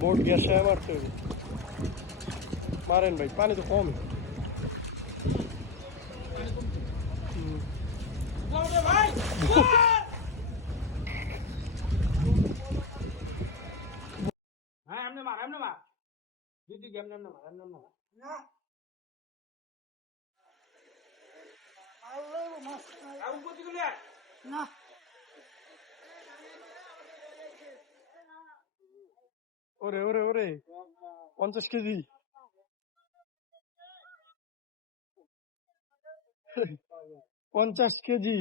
Boat gas মারতে হবে মারেন ভাই পানি তো কম হ্যাঁ ওরে ওরে ওরে। পঞ্চাশ কেজি। পঞ্চাশ কেজি।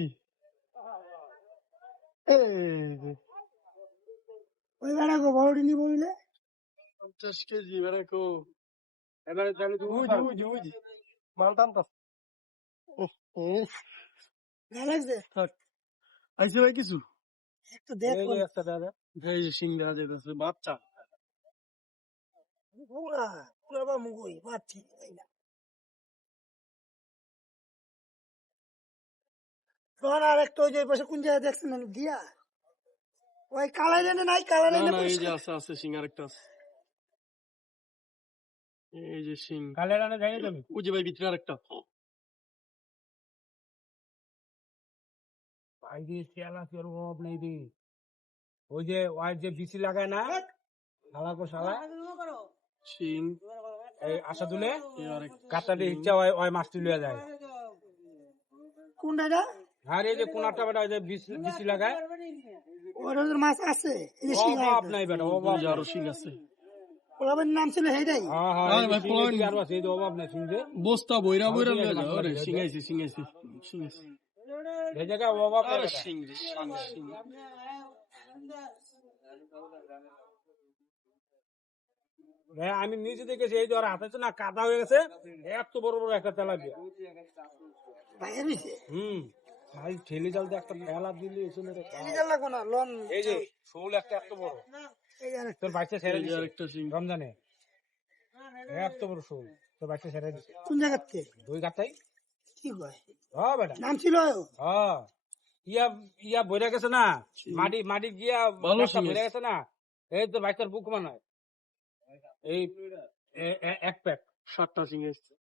ওই বেড়া গো বড়টি নিব বইলে পঞ্চাশ কেজি বেড়াকো। এবারে তাহলে উজি উজি উজি মাল টানতাস। লাগছে। আইসে ভাই কিছু? একটু দেখ দাদা এই সিং যাইতেছে বাচ্চা। পুরা পুরা বা মুগই পাচ্ছি না তখন আর একটা ওই যে পাশে কোন জায়গায় দেখছেন দিয়া ওই কালাই লেনে নাই কালাই না লেনে না এই যে আছে আছে সিং আরেকটা আছে এই যে সিং কালে রানে যাই তুমি উজি ভাই ভিতরে আরেকটা ভাই দি শিয়াল ওর অভাব নেই দি ওই যে ওই যে বিসি লাগায় না শালা কো শালা এই আশা তুলে এই আরেক কাতা দিয়ে ইচ্ছা ওই ওই মাছ তুলে যায়। কোনটা এটা? আর এই যে কোনাটা বেটা ওই যে বিসি বিসি লাগায়। ওর মাছ আছে এই যে শিঙা অভাব নাই বেটা অভাব আরও সিং আছে। ওলাবের নাম ছিল সেইটাই। হ্যাঁ হ্যাঁ ভাই, যে পোলাও আছে এই যে অভাব নাই সিংহে বস্তা বইরা বইরা ঠিক আছে, লয়ে যাও মাছ আমি নিজে দেখেছি এই ধর হাতে না কাদা হয়ে গেছে এত বড় বড় একটা তেলাপিয়া হুম ভাই ঠেলে জাল দিয়ে একটা ফেলা দিলে। এই লন এই যে শোল একটা এত বড়। তোর বাচ্চা ছেড়ে দিছে। আরেকটা সিং রমজানে। এত বড় শোল। তোর বাচ্চা ছেড়ে দিছে। কোন জায়গাতে দুই গাতাই কি কয়? হ্যাঁ বেটা। নাম ছিল হ্যাঁ ইয়া ইয়া বইরা গেছে না? মাটি মাটি গিয়া বইরা গেছে না? এই তো বাচ্চার বুক মানায়। এই এক প্যাক সাতটা এসছে